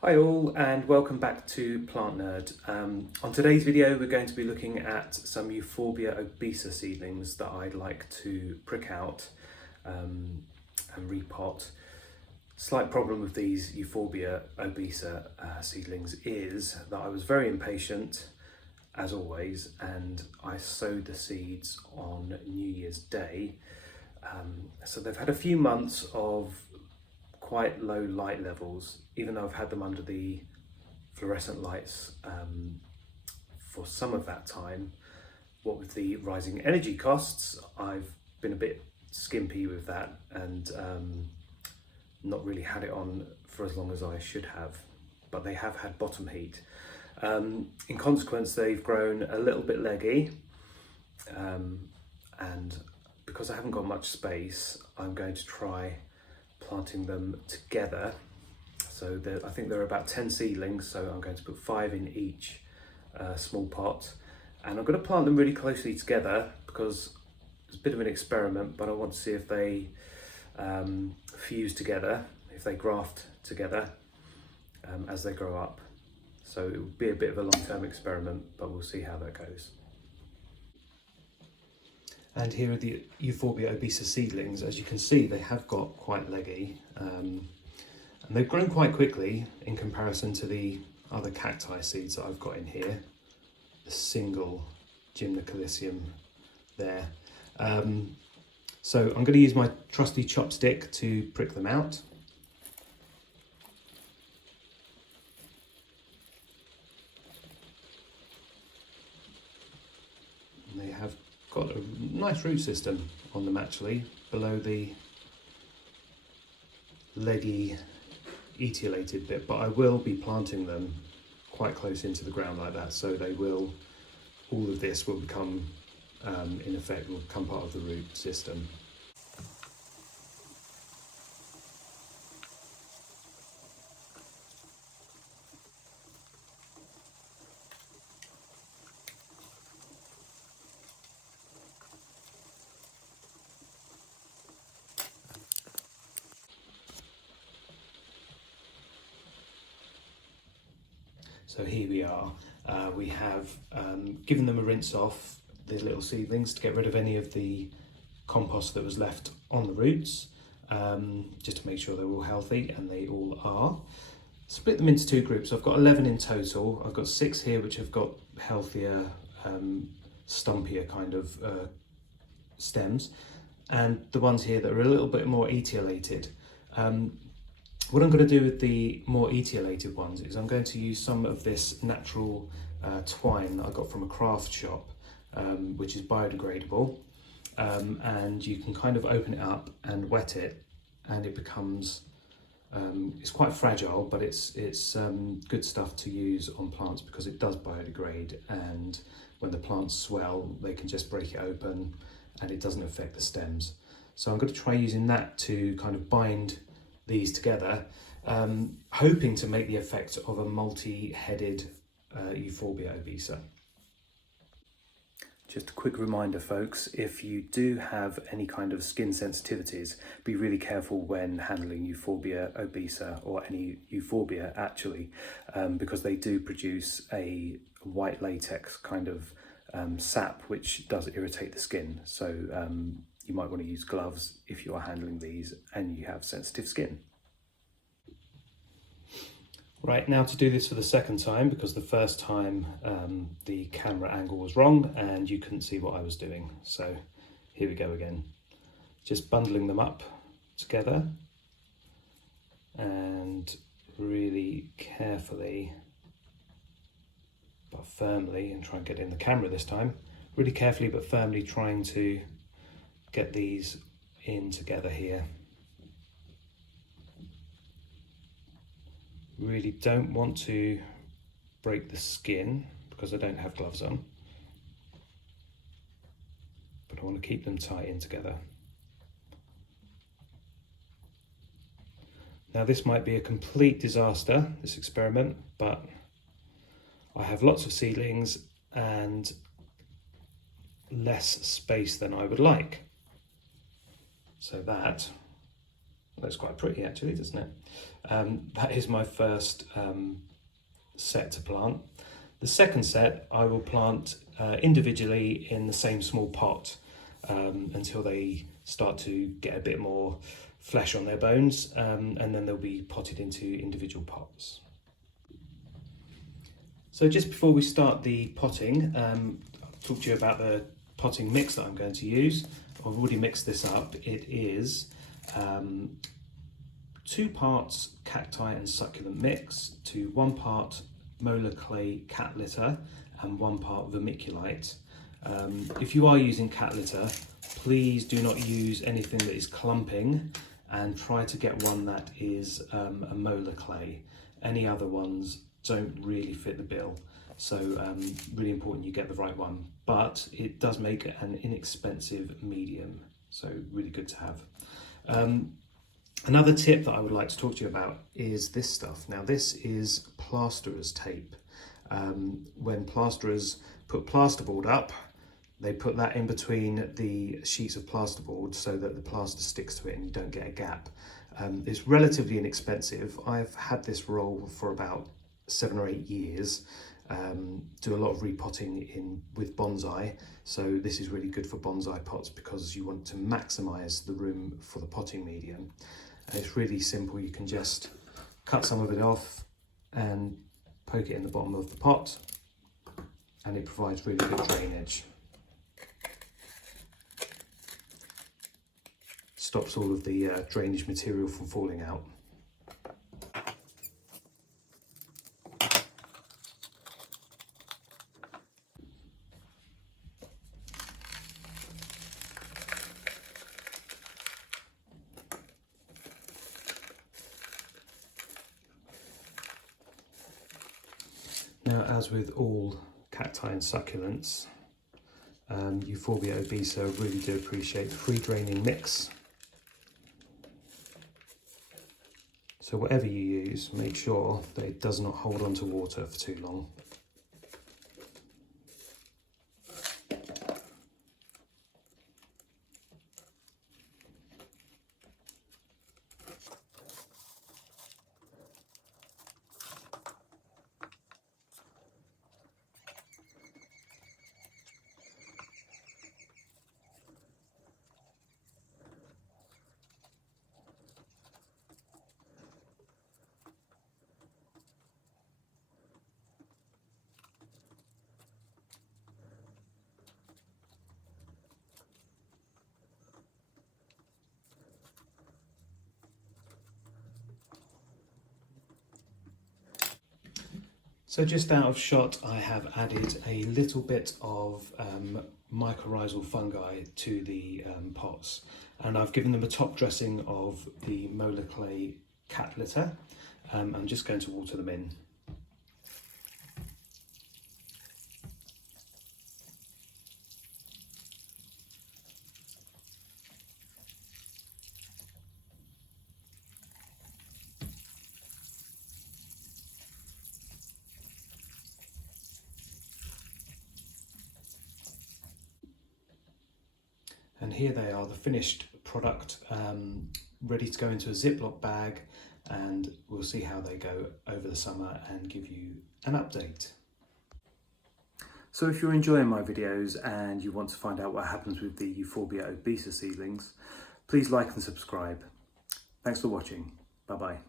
Hi all and welcome back to Plant Nerd. On today's video we're going to be looking at some Euphorbia obesa seedlings that I'd like to prick out and repot. Slight problem with these Euphorbia obesa seedlings is that I was very impatient as always, and I sowed the seeds on New Year's Day. So they've had a few months of quite low light levels, even though I've had them under the fluorescent lights for some of that time. What with the rising energy costs, I've been a bit skimpy with that and not really had it on for as long as I should have, but they have had bottom heat. In consequence, they've grown a little bit leggy, and because I haven't got much space, I'm going to try planting them together. So I think there are about 10 seedlings, so I'm going to put 5 in each small pot, and I'm going to plant them really closely together because it's a bit of an experiment, but I want to see if they fuse together, if they graft together as they grow up. So it will be a bit of a long-term experiment, but we'll see how that goes. And here are the Euphorbia obesa seedlings. As you can see, they have got quite leggy, and they've grown quite quickly in comparison to the other cacti seeds that I've got in here. The single gymnocalycium there. So I'm going to use my trusty chopstick to prick them out. And they have got a nice root system on them actually, below the leggy etiolated bit, but I will be planting them quite close into the ground like that, so they will, all of this will become, in effect, will become part of the root system. So here we are. We have given them a rinse off, these little seedlings, to get rid of any of the compost that was left on the roots, just to make sure they're all healthy, and they all are. Split them into 2 groups. I've got 11 in total. I've got 6 here which have got healthier, stumpier kind of stems, and the ones here that are a little bit more etiolated. What I'm going to do with the more etiolated ones is I'm going to use some of this natural twine that I got from a craft shop, which is biodegradable, and you can kind of open it up and wet it, and it becomes, it's quite fragile, but it's good stuff to use on plants because it does biodegrade, and when the plants swell they can just break it open and it doesn't affect the stems. So I'm going to try using that to kind of bind these together, hoping to make the effect of a multi-headed Euphorbia obesa. Just a quick reminder folks, if you do have any kind of skin sensitivities, be really careful when handling Euphorbia obesa, or any Euphorbia actually, because they do produce a white latex kind of sap which does irritate the skin. So you might want to use gloves if you are handling these and you have sensitive skin. Right, now to do this for the second time, because the first time the camera angle was wrong and you couldn't see what I was doing. So here we go again. Just bundling them up together and really carefully but firmly, and try and get in the camera this time, really carefully but firmly trying to get these in together here. Really don't want to break the skin because I don't have gloves on, but I want to keep them tight in together. Now this might be a complete disaster, this experiment, but I have lots of seedlings and less space than I would like. So that Looks quite pretty actually, doesn't it? That is my first set to plant. The second set I will plant individually in the same small pot until they start to get a bit more flesh on their bones, and then they'll be potted into individual pots. So just before we start the potting, I'll talk to you about the potting mix that I'm going to use. I've already mixed this up. It is 2 parts cacti and succulent mix to 1 part molar clay cat litter and 1 part vermiculite. If you are using cat litter, please do not use anything that is clumping, and try to get one that is a molar clay. Any other ones don't really fit the bill, so really important you get the right one, but it does make an inexpensive medium, so really good to have. Another tip that I would like to talk to you about is this stuff. Now this is plasterer's tape. When plasterers put plasterboard up, they put that in between the sheets of plasterboard so that the plaster sticks to it and you don't get a gap. It's relatively inexpensive. I've had this roll for about 7 or 8 years. Do a lot of repotting with bonsai, so this is really good for bonsai pots because you want to maximise the room for the potting medium. And it's really simple. You can just cut some of it off and poke it in the bottom of the pot, and it provides really good drainage. Stops all of the drainage material from falling out. Now, as with all cacti and succulents, Euphorbia obesa really do appreciate the free draining mix. So whatever you use, make sure that it does not hold on to water for too long. So just out of shot, I have added a little bit of mycorrhizal fungi to the pots, and I've given them a top dressing of the molar clay cat litter. I'm just going to water them in. And here they are, the finished product, ready to go into a Ziploc bag, and we'll see how they go over the summer and give you an update. So if you're enjoying my videos and you want to find out what happens with the Euphorbia obesa seedlings, please like and subscribe. Thanks for watching. Bye bye.